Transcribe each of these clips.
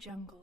Jungle.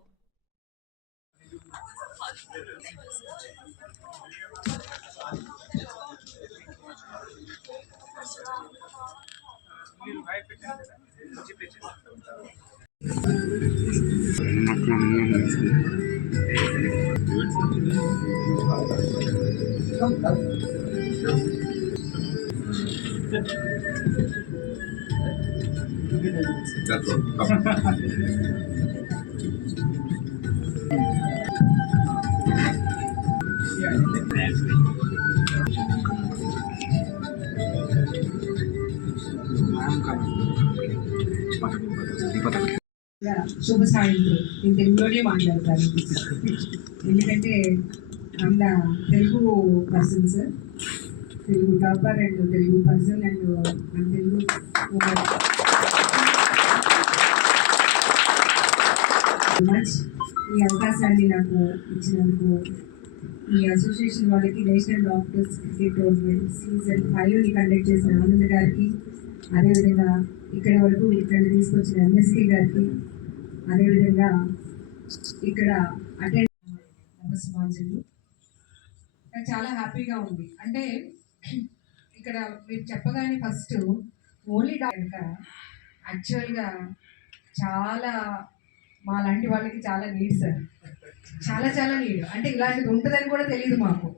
శుభ సాయంత్రం. నేను తెలుగులోనే మాట్లాడతాను ఎందుకంటే అంద Telugu person sir, Telugu topper and Telugu person and Telugu మచ్. ఈ అవకాశాన్ని నాకు ఇచ్చినందుకు ఈ అసోసియేషన్ వాళ్ళకి, national doctors cricket tournament season 5ని కండక్ట్ చేసిన ఆనంద్ గారికి, అదేవిధంగా ఇక్కడి వరకు ఇక్కడ తీసుకొచ్చిన ఎంఎస్కే గారికి, అదేవిధంగా ఇక్కడ అటెండ్ సమాజంలో నాకు చాలా హ్యాపీగా ఉంది. అంటే ఇక్కడ మీరు చెప్పగానే ఫస్ట్ ఓన్లీ డాక్టర్ యాక్చువల్గా చాలా మా లాంటి వాళ్ళకి చాలా నీడ్ సార్, చాలా నీడ్. అంటే ఇలాంటిది ఉంటుందని కూడా తెలియదు మాకు.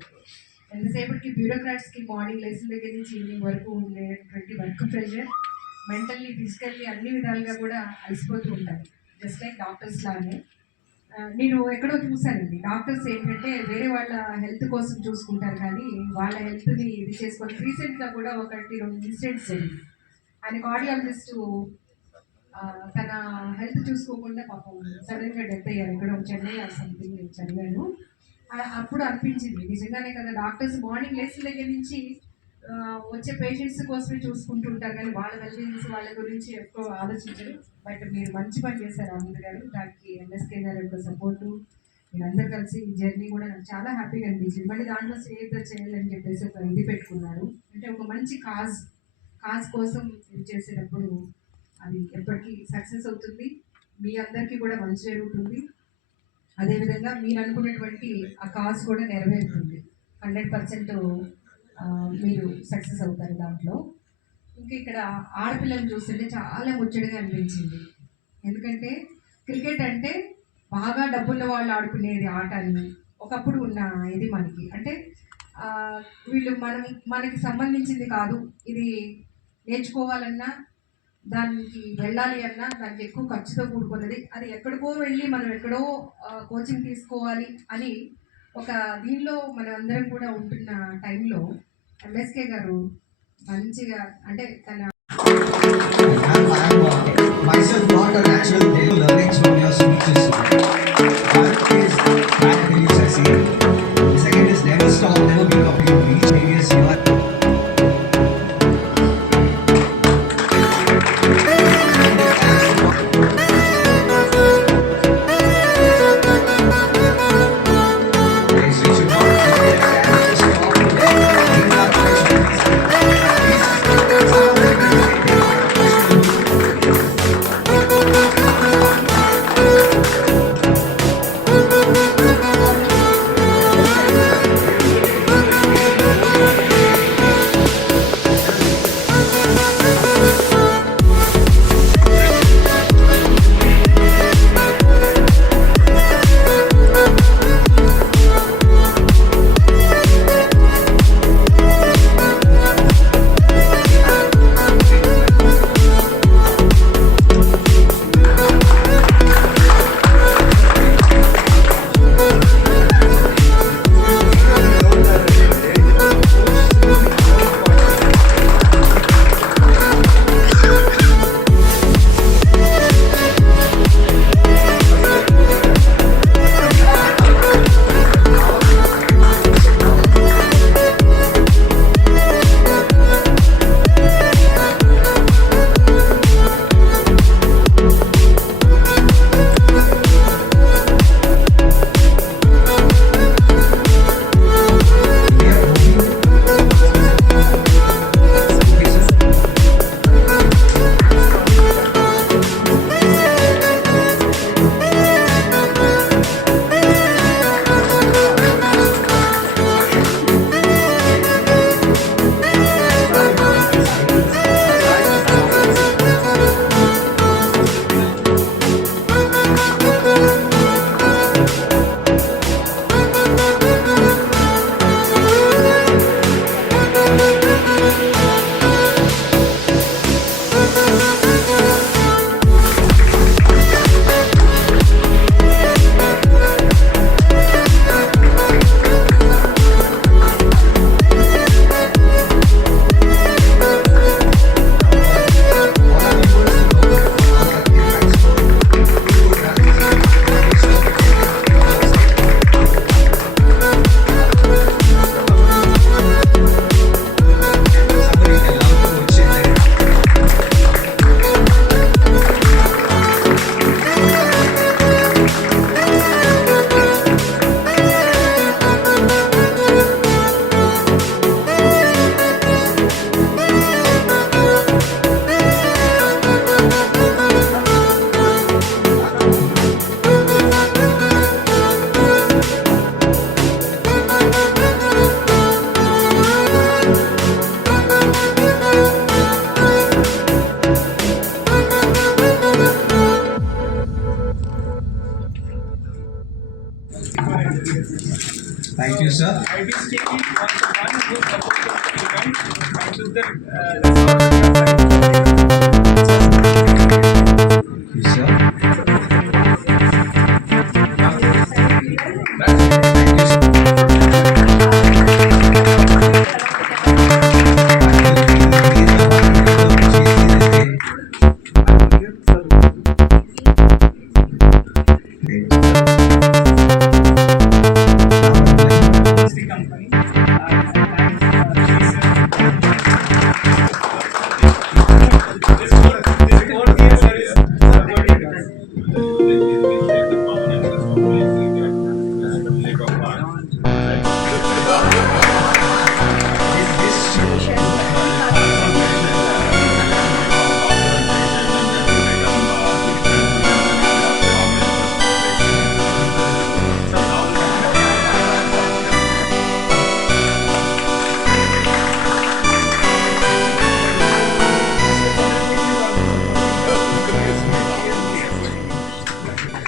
ఎంతసేపటికి బ్యూరోక్రాట్స్కి మార్నింగ్ లేచిన దగ్గర నుంచి ఈవినింగ్ వరకు ఉండేటువంటి వర్క్ ప్రెషర్, మెంటల్లీ ఫిజికల్లీ అన్ని విధాలుగా కూడా అలసిపోతూ ఉంటారు. జస్ట్ లైక్ డాక్టర్స్ లానే నేను ఎక్కడో చూశానండి, డాక్టర్స్ ఏంటంటే వేరే వాళ్ళ హెల్త్ కోసం చూసుకుంటారు కానీ వాళ్ళ హెల్త్ని ఇది చేసుకొని. రీసెంట్గా కూడా 1-2 ఇన్సిడెంట్స్ జరిగింది. ఆయన కార్డియాలజిస్టు తన హెల్త్ చూసుకోకుండా పాపం సడన్గా డెత్ అయ్యారు. ఎక్కడో చెన్నై ఆర్ సంథింగ్ నేను చదివాను. అప్పుడు అనిపించింది నిజంగానే కదా, డాక్టర్స్ మార్నింగ్ లేచిన దగ్గర నుంచి వచ్చే పేషెంట్స్ కోసమే చూసుకుంటుంటారు కానీ వాళ్ళ వెల్బీయింగ్స్ వాళ్ళ గురించి ఎక్కువ ఆలోచించరు. బట్ మీరు మంచి పని చేశారు ఆనంద్ గారు. దానికి ఎంఎస్కే గారి యొక్క సపోర్టు, మీరందరూ కలిసి ఈ జర్నీ కూడా నాకు చాలా హ్యాపీగా అనిపించింది. మళ్ళీ దాంట్లో సేవ్ చేయాలని చెప్పేసి ఒక ఇది పెట్టుకున్నారు. అంటే ఒక మంచి కాజ్ కోసం ఇది చేసేటప్పుడు అది ఎప్పటికీ సక్సెస్ అవుతుంది. మీ అందరికీ కూడా మంచి జరుగుతుంది. అదేవిధంగా మీరు అనుకున్నటువంటి ఆ కాజ్ కూడా నెరవేరుతుంది. 100% మీరు సక్సెస్ అవుతారు దాంట్లో. ఇంకా ఇక్కడ ఆడపిల్లలు చూస్తుంటే చాలా ముచ్చటగా అనిపించింది. ఎందుకంటే క్రికెట్ అంటే బాగా డబ్బున్న వాళ్ళు ఆడుకునేది ఆట అని ఒకప్పుడు ఉన్న ఇది మనకి. అంటే వీళ్ళు మనకి సంబంధించింది కాదు, ఇది నేర్చుకోవాలన్నా దానికి వెళ్ళాలి అన్నా దానికి ఎక్కువ ఖర్చుతో కూడుకున్నది. అది ఎక్కడికో వెళ్ళి మనం ఎక్కడో కోచింగ్ తీసుకోవాలి అని ఒక దీనిలో మనం అందరం కూడా ఉంటున్న టైంలో ఎంఎస్కే గారు మంచిగా అంటే తన IBS TV was the one who supported the event and took the responsibility of the company. This 4th year there is supporting us.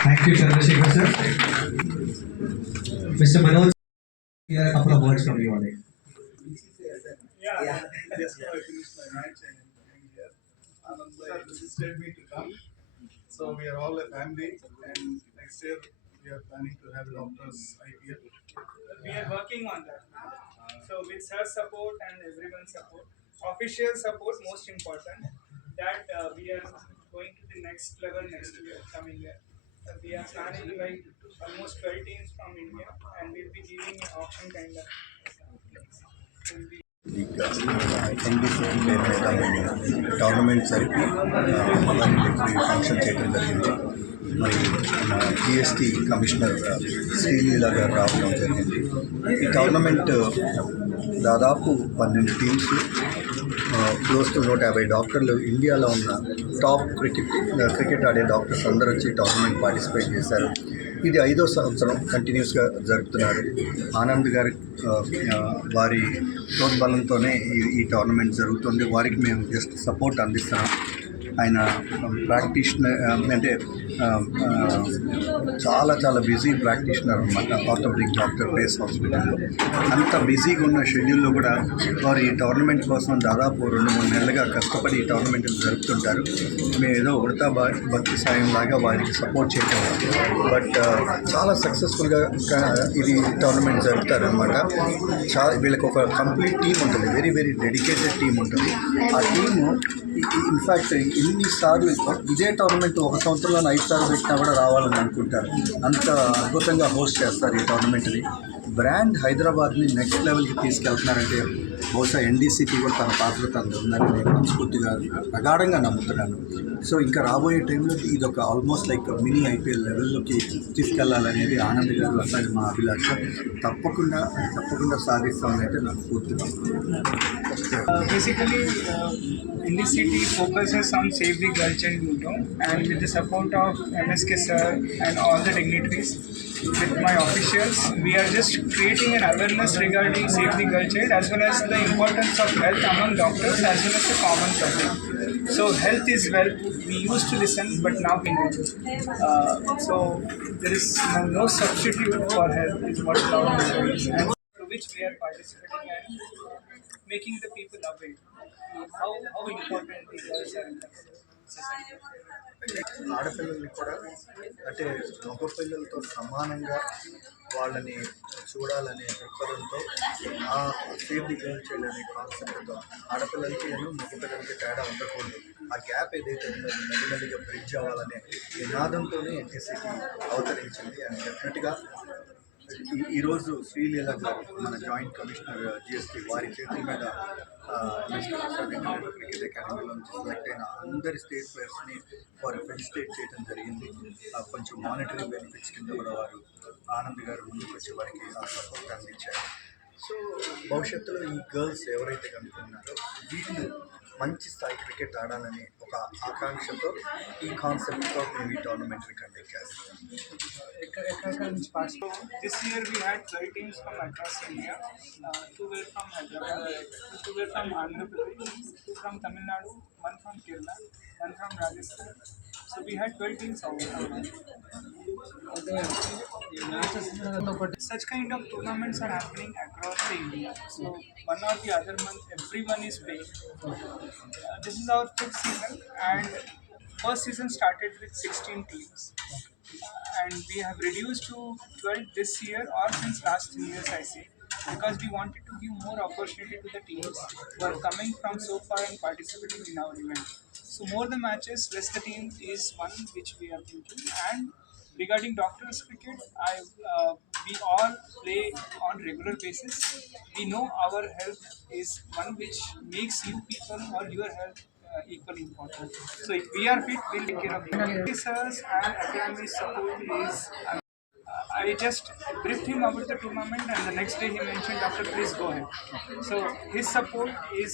Thank you, Chandrasekhar sir. Mr. Manoj, here a couple of words from you on it. Yeah. Just now I finished my match and I'm here. Anand bhai insisted me to come. So we are all a family and next year we are planning to have doctors IPL. We are working on that. So with her support and everyone's support, official support most important. That we are going to the next level next year, coming year. We are planning like almost 12 teams from India, and we'll be giving an auction kind of. Will be ఎన్డీసీపీ పేరు మీద మేము టోర్నమెంట్ జరిపి వారికి ఫంక్షన్ చేయడం జరిగింది. మరి మన జిఎస్టీ కమిషనర్ శ్రీలీల గారు రావడం జరిగింది. ఈ టోర్నమెంట్ దాదాపు 12 టీమ్స్, క్లోజ్ టు 150 డాక్టర్లు, ఇండియాలో ఉన్న టాప్ క్రికెట్ ఆడే డాక్టర్స్ అందరూ వచ్చి టోర్నమెంట్ పార్టిసిపేట్ చేశారు. ఇది 5వ సంవత్సరం కంటిన్యూస్గా జరుపుతున్నారు. ఆనంద్ గారి వారి ప్రోద్బలంతోనే ఈ టోర్నమెంట్ జరుగుతుంది. వారికి మేము జస్ట్ సపోర్ట్ అందిస్తున్నాం. ఆయన ప్రాక్టీషనర్ అంటే చాలా బిజీ ప్రాక్టీషనర్ అనమాట. ఆర్థోపెడిక్ డాక్టర్ బేస్ హాస్పిటల్లో. అంత బిజీగా ఉన్న షెడ్యూల్లో కూడా వారు ఈ టోర్నమెంట్ కోసం దాదాపు 2-3 నెలలుగా కష్టపడి ఈ టోర్నమెంట్ జరుపుతుంటారు. మేము ఏదో ఉడతా భక్తి సాయం లాగా వారికి సపోర్ట్ చేయటం, బట్ చాలా సక్సెస్ఫుల్గా ఇది టోర్నమెంట్ జరుపుతారనమాట. వీళ్ళకి ఒక కంప్లీట్ టీం ఉంటుంది, వెరీ డెడికేటెడ్ టీం ఉంటుంది. ఆ టీము ఇన్ఫ్యాక్ట్ ఎన్నిసార్లు ఇదే టోర్నమెంట్ ఒక సంవత్సరంలో 5 సార్లు పెట్టినా కూడా రావాలని అనుకుంటారు. అంత అద్భుతంగా హోస్ట్ చేస్తారు ఈ టోర్నమెంట్ని. బ్రాండ్ హైదరాబాద్ని నెక్స్ట్ లెవెల్కి తీసుకెళ్తున్నారంటే బహుశా ఎన్డీసీపీ కూడా తన పాత్ర తనది ఉందని నేను మనస్ఫూర్తిగా ప్రగాఢంగా నమ్ముతున్నాను. సో ఇంకా రాబోయే టైంలో ఇది ఒక ఆల్మోస్ట్ లైక్ మినీ ఐపీఎల్ లెవెల్లోకి తీసుకెళ్లాలనేది ఆనంద్ గారు అట్లాగే మా అభిలాష. తప్పకుండా సాధిస్తామని అయితే నాకు పూర్తిగా. Basically, NDCT focuses on Save the Girl Child motto, and with the support of MSK sir and all the dignitaries, with my officials, we are just creating an awareness regarding Save the Girl Child as well as the importance of health among doctors as well as the common public. So health is wealth. We used to listen, but now we know. So there is no substitute for health. Is what government says, and to which we are participating and making the people aware how important the girls are in the society. ఆడపిల్లల్ని కూడా అంటే మగపిల్లలతో సమానంగా వాళ్ళని చూడాలనే దృక్పథంతో ఆ save the girl child అనే కాన్సెప్ట్తో ఆడపిల్లలకి మగపిల్లలకి తేడా ఉండకూడదు, ఆ గ్యాప్ ఏదైతే ఉందో మెల్లిమెల్లిగా బ్రిడ్జ్ అవ్వాలనే నినాదంతోనే ఎన్టీసీకి అవతరించింది. అండ్ డెఫినెట్గా ఈరోజు శ్రీలీల గారు మన జాయింట్ కమిషనర్ జిఎస్టీ వారి చేతుల మీద క్రికెట్ అకాడమీలో నుంచి సెలెక్ట్ అయిన అందరి స్టేట్ ప్లేయర్స్ని వారు ఫెలిసిటేట్ చేయడం జరిగింది. కొంచెం మానిటరీ బెనిఫిట్స్ కింద కూడా వారు ఆనంద్ గారు ముందుకు వచ్చే వారికి ఆ సపోర్ట్ అందించారు. సో భవిష్యత్తులో ఈ గర్ల్స్ ఎవరైతే కనుక్కున్నారో వీళ్ళు మంచి స్థాయి క్రికెట్ ఆడాలని ఒక ఆకాంక్షతో ఈ కాన్సెప్ట్తో మేము ఈ టోర్నమెంట్ని కండక్ట్ చేస్తాం. This year we had 12 teams from across India. 2 were from Hyderabad, 2 2 were from Andhra Pradesh, 2 from Tamil Nadu, 1 from Kerala, 1 from Rajasthan. So we had 12 teams over. Such kind of tournaments are happening across the India. So one or the other month, everyone is playing. This is our 5th season, and first season started with 16 teams. And we have reduced to 12 this year, or since last 3 years I say, because we wanted to give more opportunity to the teams who are coming from so far and participating in our event. So more the matches, less the teams is one which we are thinking. And regarding doctors cricket, we all play on regular basis. We know our health is one which makes you people or your health equally important. So if we are fit, we'll take care of you. Officers and academy support is. I just briefed him about the tournament, and the next day he mentioned, "Doctor, please go ahead." So his support is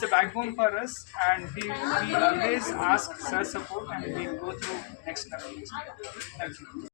the backbone for us, and we always ask sir support, and we will go through next level. Thank you.